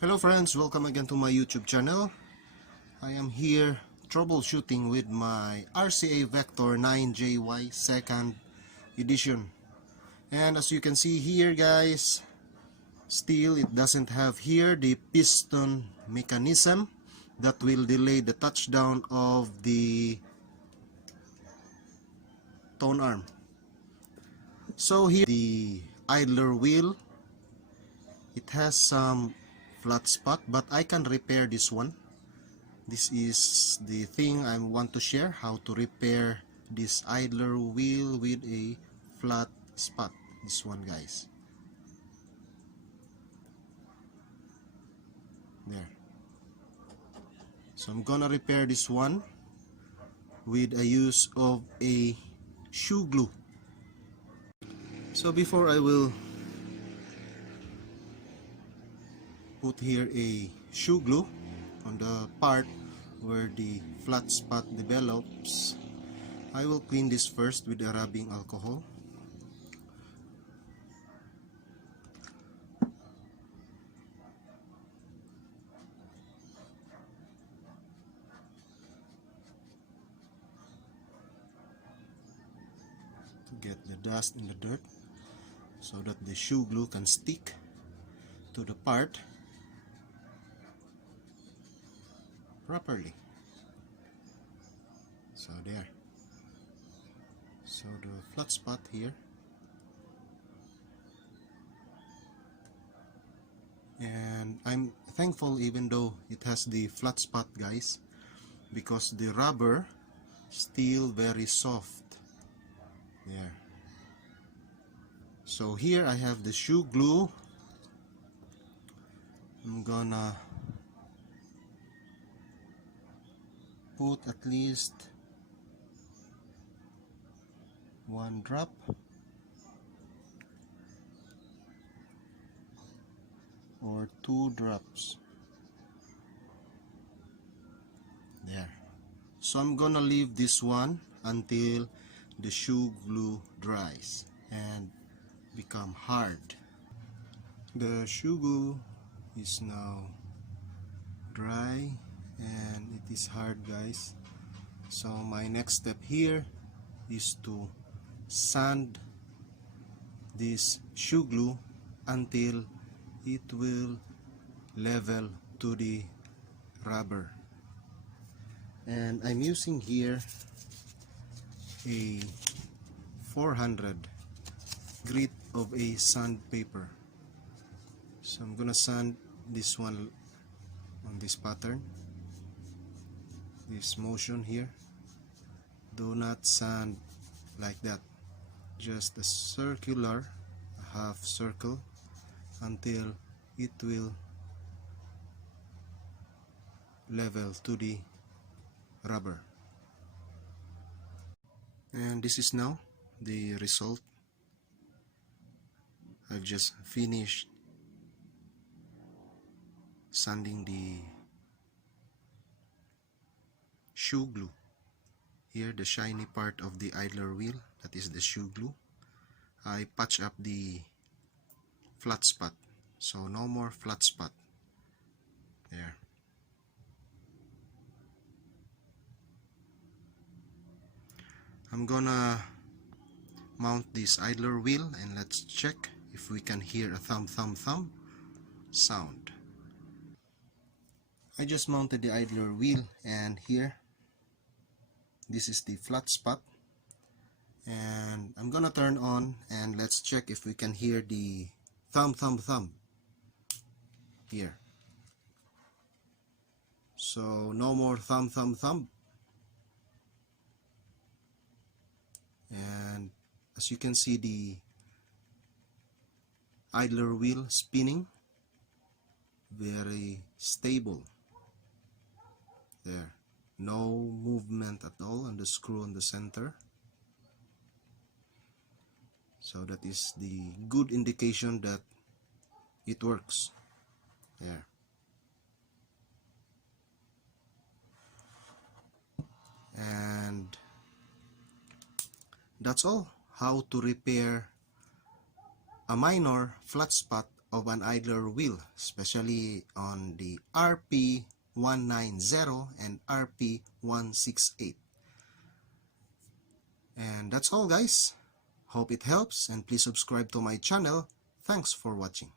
Hello friends, welcome again to my YouTube channel. I am here troubleshooting with my RCA Vector 9JY second edition. And as you can see here guys, still it doesn't have here the piston mechanism that will delay the touchdown of the tone arm. So here the idler wheel, it has some flat spot, but I can repair this one. This is the thing I want to share, how to repair this idler wheel with a flat spot. This one guys. There. So I'm gonna repair this one with a use of a shoe glue. So before I will put here a shoe glue on the part where the flat spot develops, I will clean this first with a rubbing alcohol. To get the dust and the dirt so that the shoe glue can stick to the part properly. So there. So the flat spot here, and I'm thankful even though it has the flat spot guys, because the rubber still very soft. There. So here I have the shoe glue. I'm gonna put at least 1 drop or 2 drops there. So I'm gonna leave this one until the shoe glue dries and become hard. The shoe glue is now dry and it is hard guys. So my next step here is to sand this shoe glue until it will level to the rubber. And I'm using here a 400 grit of a sandpaper. So I'm gonna sand this one on this pattern, this motion here. Do not sand like that, just a circular, a half circle, until it will level to the rubber. And this is now the result. I've just finished sanding the shoe glue. Here the shiny part of the idler wheel, that is the shoe glue. I patch up the flat spot, so no more flat spot there. I'm gonna mount this idler wheel and let's check if we can hear a thumb thumb thumb sound. I just mounted the idler wheel, and here this is the flat spot, and I'm gonna turn on and let's check if we can hear the thumb thumb thumb here. So no more thumb thumb thumb, and as you can see the idler wheel spinning very stable there. No movement at all on the screw on the center. So that is the good indication that it works there. And that's all. How to repair a minor flat spot of an idler wheel, especially on the RP190 and RP168. And that's all, guys. Hope it helps, and please subscribe to my channel. Thanks for watching.